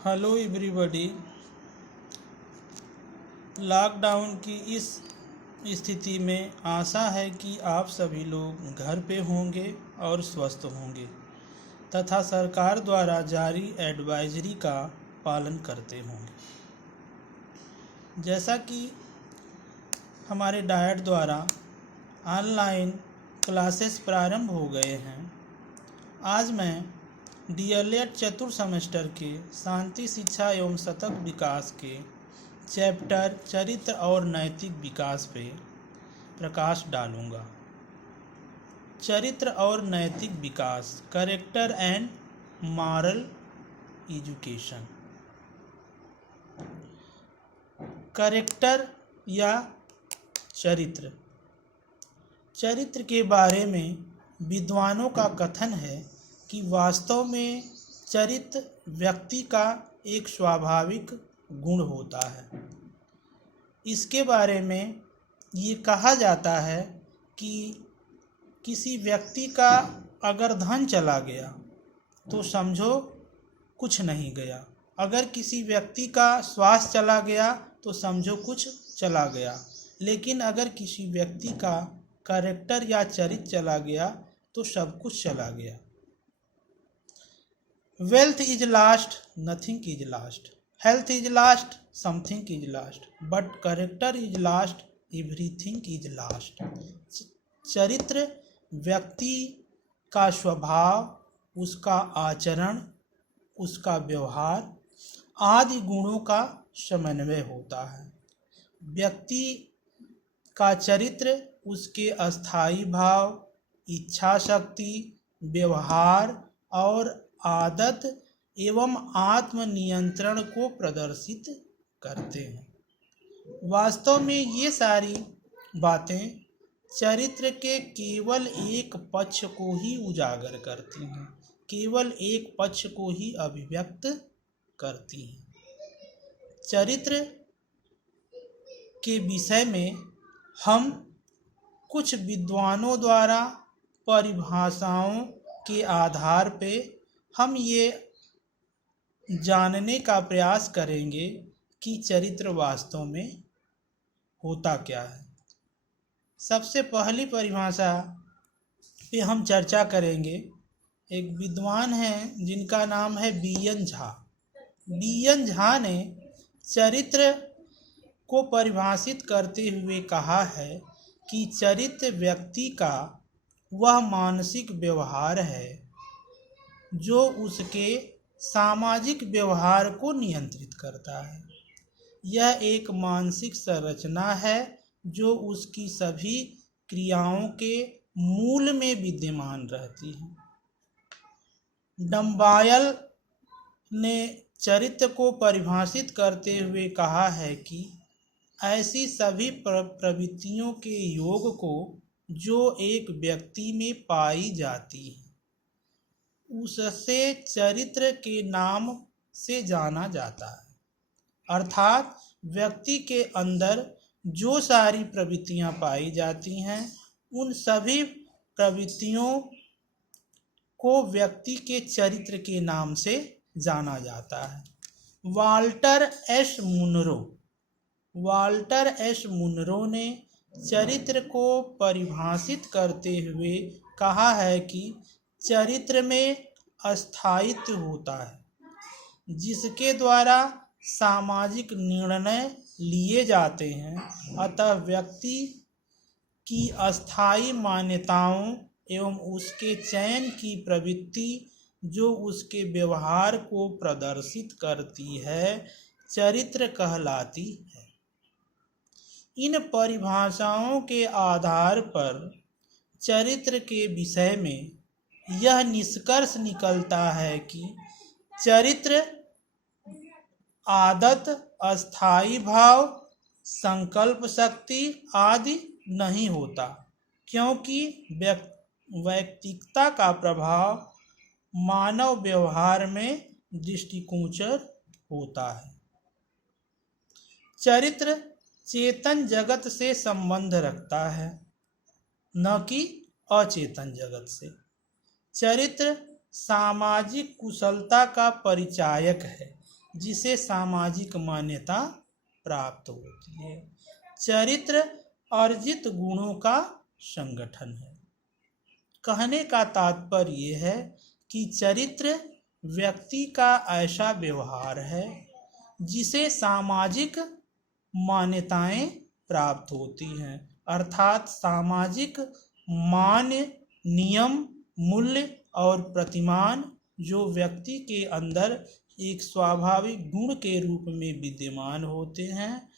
Hello everybody. Lockdown की इस स्थिति में आशा है कि आप सभी लोग घर पे होंगे और स्वस्थ होंगे तथा सरकार द्वारा जारी एडवाइजरी का पालन करते होंगे। जैसा कि हमारे डाइट द्वारा ऑनलाइन क्लासेस प्रारंभ हो गए हैं, आज मैं डीएलएड चतुर्थ सेमेस्टर के शांति शिक्षा एवं सतत विकास के चैप्टर चरित्र और नैतिक विकास पे प्रकाश डालूंगा। चरित्र और नैतिक विकास, character and moral education. Character या चरित्र के बारे में विद्वानों का कथन है कि वास्तव में चरित्र व्यक्ति का एक स्वाभाविक गुण होता है। इसके बारे में ये कहा जाता है कि किसी व्यक्ति का अगर धन चला गया तो समझो कुछ नहीं गया, अगर किसी व्यक्ति का स्वास्थ्य चला गया तो समझो कुछ चला गया, लेकिन अगर किसी व्यक्ति का कैरेक्टर या चरित्र चला गया तो सब कुछ चला गया। Wealth is last, nothing is last, health is last, something is last, but character is last, everything is last. चरित्र व्यक्ति का स्वभाव, उसका आचरण, उसका व्यवहार आदि गुणों का समन्वय होता है। व्यक्ति का चरित्र उसके अस्थायी भाव, इच्छा शक्ति, व्यवहार और आदत एवं आत्मनियंत्रण को प्रदर्शित करते हैं। वास्तव में ये सारी बातें चरित्र के केवल एक पक्ष को ही उजागर करती हैं, केवल एक पक्ष को ही अभिव्यक्त करती हैं। चरित्र के विषय में हम कुछ विद्वानों द्वारा परिभाषाओं के आधार पे हम ये जानने का प्रयास करेंगे कि चरित्र वास्तव में होता क्या है। सबसे पहली परिभाषा पे हम चर्चा करेंगे। एक विद्वान हैं जिनका नाम है बी.एन. झा। बी.एन. झा ने चरित्र को परिभाषित करते हुए कहा है कि चरित्र व्यक्ति का वह मानसिक व्यवहार है जो उसके सामाजिक व्यवहार को नियंत्रित करता है। यह एक मानसिक संरचना है जो उसकी सभी क्रियाओं के मूल में विद्यमान रहती है। डम्बायल ने चरित्र को परिभाषित करते हुए कहा है कि ऐसी सभी प्रवृत्तियों के योग को जो एक व्यक्ति में पाई जाती है उससे चरित्र के नाम से जाना जाता है। अर्थात व्यक्ति के अंदर जो सारी प्रवृत्तियां पाई जाती हैं उन सभी प्रवृत्तियों को व्यक्ति के चरित्र के नाम से जाना जाता है। वाल्टर एस मुनरो ने चरित्र को परिभाषित करते हुए कहा है कि चरित्र में अस्थायित्व होता है जिसके द्वारा सामाजिक निर्णय लिए जाते हैं। अतः व्यक्ति की अस्थायी मान्यताओं एवं उसके चयन की प्रवृत्ति जो उसके व्यवहार को प्रदर्शित करती है चरित्र कहलाती है। इन परिभाषाओं के आधार पर चरित्र के विषय में यह निष्कर्ष निकलता है कि चरित्र आदत, अस्थायी भाव, संकल्प शक्ति आदि नहीं होता, क्योंकि वैयक्तिकता का प्रभाव मानव व्यवहार में दृष्टिगोचर होता है। चरित्र चेतन जगत से संबंध रखता है, न कि अचेतन जगत से। चरित्र सामाजिक कुशलता का परिचायक है, जिसे सामाजिक मान्यता प्राप्त होती है। चरित्र अर्जित गुणों का संगठन है। कहने का तात्पर्य यह है कि चरित्र व्यक्ति का ऐसा व्यवहार है जिसे सामाजिक मान्यताएं प्राप्त होती हैं, अर्थात सामाजिक मान्य नियम, मूल्य और प्रतिमान जो व्यक्ति के अंदर एक स्वाभाविक गुण के रूप में विद्यमान होते हैं,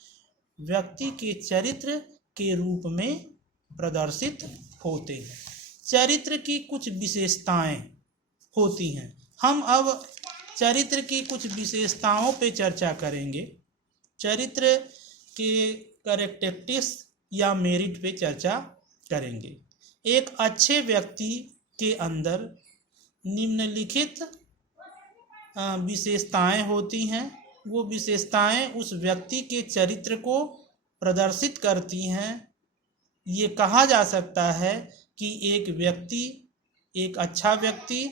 व्यक्ति के चरित्र के रूप में प्रदर्शित होते हैं। चरित्र की कुछ विशेषताएं होती हैं। हम अब चरित्र की कुछ विशेषताओं पे चर्चा करेंगे। चरित्र के कैरेक्टरिस्टिक्स या मेरिट पे चर्चा करेंगे। एक अच्छे व्यक्ति के अंदर निम्नलिखित विशेषताएं होती हैं। वो विशेषताएं उस व्यक्ति के चरित्र को प्रदर्शित करती हैं। ये कहा जा सकता है कि एक अच्छा व्यक्ति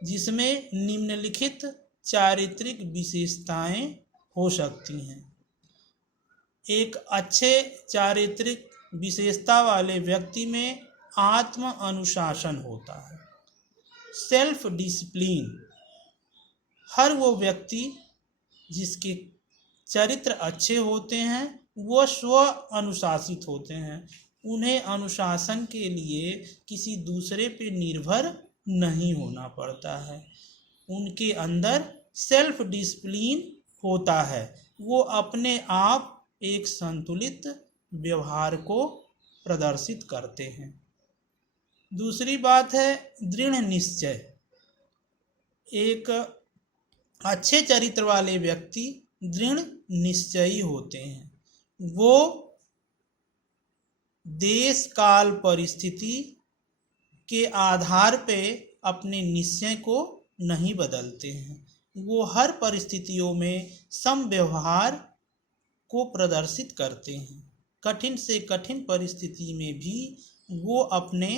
जिसमें निम्नलिखित चारित्रिक विशेषताएं हो सकती हैं। एक अच्छे चारित्रिक विशेषता वाले व्यक्ति में आत्म अनुशासन होता है, सेल्फ डिसिप्लिन। हर वो व्यक्ति जिसके चरित्र अच्छे होते हैं वो स्व अनुशासित होते हैं। उन्हें अनुशासन के लिए किसी दूसरे पे निर्भर नहीं होना पड़ता है। उनके अंदर सेल्फ डिसिप्लिन होता है। वो अपने आप एक संतुलित व्यवहार को प्रदर्शित करते हैं। दूसरी बात है दृढ़ निश्चय। एक अच्छे चरित्र वाले व्यक्ति दृढ़ निश्चयी होते हैं। वो देश काल परिस्थिति के आधार पे अपने निश्चय को नहीं बदलते हैं। वो हर परिस्थितियों में सम व्यवहार को प्रदर्शित करते हैं। कठिन से कठिन परिस्थिति में भी वो अपने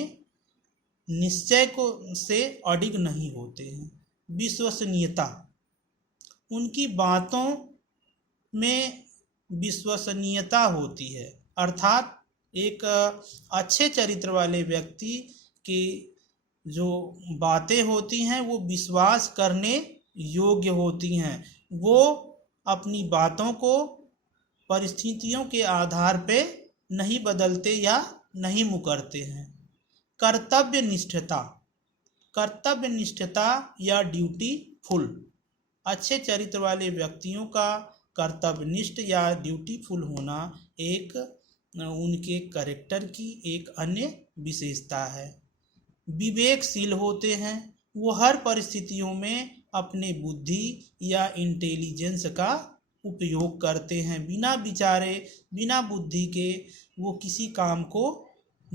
निश्चय को से अडिग नहीं होते हैं। विश्वसनीयता, उनकी बातों में विश्वसनीयता होती है, अर्थात एक अच्छे चरित्र वाले व्यक्ति की जो बातें होती हैं वो विश्वास करने योग्य होती हैं। वो अपनी बातों को परिस्थितियों के आधार पे नहीं बदलते या नहीं मुकरते हैं। कर्तव्य निष्ठता या ड्यूटीफुल। अच्छे चरित्र वाले व्यक्तियों का कर्तव्यनिष्ठ या ड्यूटीफुल होना एक उनके कैरेक्टर की एक अन्य विशेषता है। विवेकशील होते हैं। वो हर परिस्थितियों में अपने बुद्धि या इंटेलिजेंस का उपयोग करते हैं। बिना विचारे, बिना बुद्धि के वो किसी काम को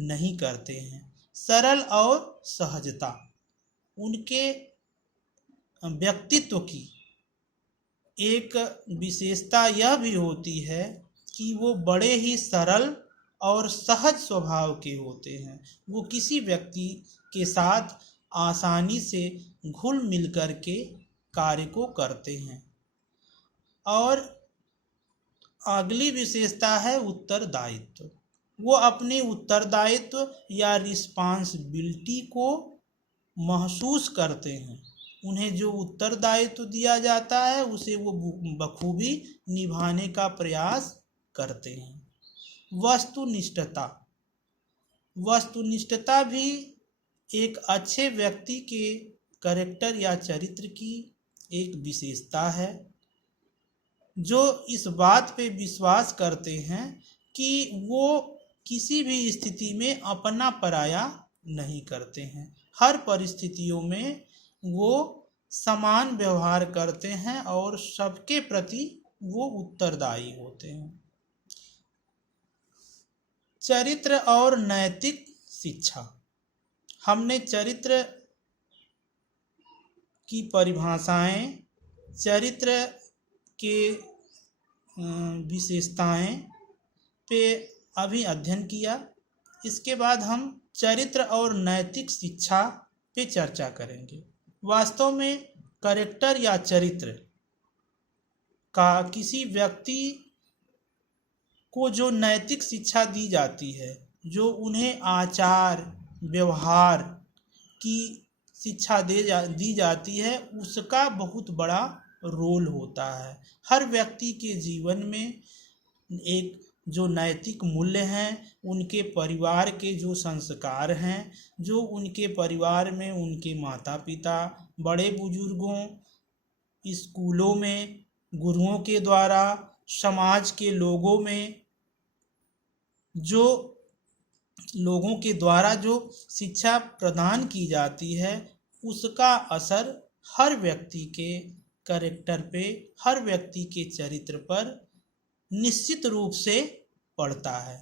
नहीं करते हैं। सरल और सहजता, उनके व्यक्तित्व की एक विशेषता यह भी होती है कि वो बड़े ही सरल और सहज स्वभाव के होते हैं। वो किसी व्यक्ति के साथ आसानी से घुल मिल कर के कार्य को करते हैं। और अगली विशेषता है उत्तरदायित्व। वो अपने उत्तरदायित्व या रिस्पांसिबिलिटी को महसूस करते हैं। उन्हें जो उत्तरदायित्व दिया जाता है उसे वो बखूबी निभाने का प्रयास करते हैं। वस्तुनिष्ठता भी एक अच्छे व्यक्ति के कैरेक्टर या चरित्र की एक विशेषता है, जो इस बात पे विश्वास करते हैं कि वो किसी भी स्थिति में अपना पराया नहीं करते हैं। हर परिस्थितियों में वो समान व्यवहार करते हैं और सबके प्रति वो उत्तरदायी होते हैं। चरित्र और नैतिक शिक्षा। हमने चरित्र की परिभाषाएं, चरित्र के विशेषताएं पे अभी अध्ययन किया। इसके बाद हम चरित्र और नैतिक शिक्षा पे चर्चा करेंगे। वास्तव में कैरेक्टर या चरित्र का किसी व्यक्ति को जो नैतिक शिक्षा दी जाती है, जो उन्हें आचार व्यवहार की शिक्षा दी जाती है, उसका बहुत बड़ा रोल होता है। हर व्यक्ति के जीवन में एक जो नैतिक मूल्य हैं, उनके परिवार के जो संस्कार हैं, जो उनके परिवार में उनके माता पिता, बड़े बुजुर्गों, स्कूलों में गुरुओं के द्वारा, समाज के लोगों में जो लोगों के द्वारा जो शिक्षा प्रदान की जाती है, उसका असर हर व्यक्ति के कैरेक्टर पे, हर व्यक्ति के चरित्र पर निश्चित रूप से पड़ता है।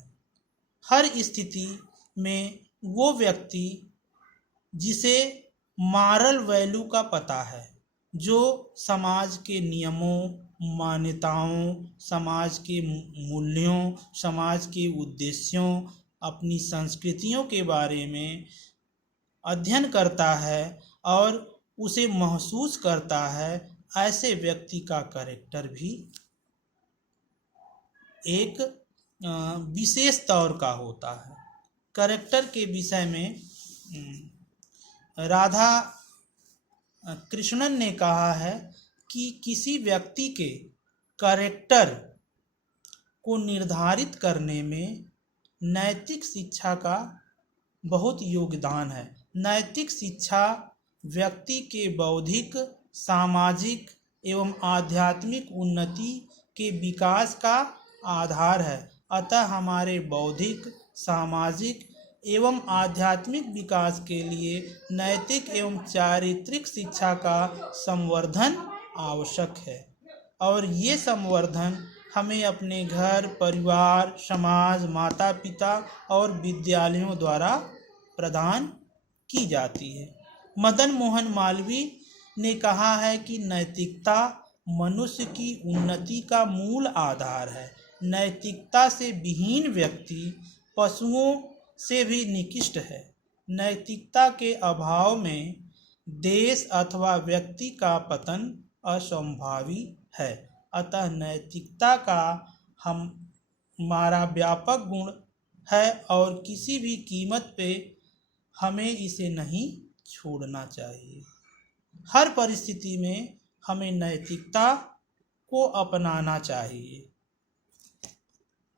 हर स्थिति में वो व्यक्ति जिसे मॉरल वैल्यू का पता है, जो समाज के नियमों, मान्यताओं, समाज के मूल्यों, समाज के उद्देश्यों, अपनी संस्कृतियों के बारे में अध्ययन करता है और उसे महसूस करता है, ऐसे व्यक्ति का कैरेक्टर भी एक विशेष तौर का होता है। कैरेक्टर के विषय में राधा कृष्णन ने कहा है कि किसी व्यक्ति के कैरेक्टर को निर्धारित करने में नैतिक शिक्षा का बहुत योगदान है। नैतिक शिक्षा व्यक्ति के बौद्धिक, सामाजिक एवं आध्यात्मिक उन्नति के विकास का आधार है। अतः हमारे बौद्धिक, सामाजिक एवं आध्यात्मिक विकास के लिए नैतिक एवं चारित्रिक शिक्षा का संवर्धन आवश्यक है, और ये संवर्धन हमें अपने घर, परिवार, समाज, माता पिता और विद्यालयों द्वारा प्रदान की जाती है। मदन मोहन मालवीय ने कहा है कि नैतिकता मनुष्य की उन्नति का मूल आधार है। नैतिकता से विहीन व्यक्ति पशुओं से भी निकृष्ट है। नैतिकता के अभाव में देश अथवा व्यक्ति का पतन असंभावी है। अतः नैतिकता का हमारा व्यापक गुण है और किसी भी कीमत पे हमें इसे नहीं छोड़ना चाहिए। हर परिस्थिति में हमें नैतिकता को अपनाना चाहिए।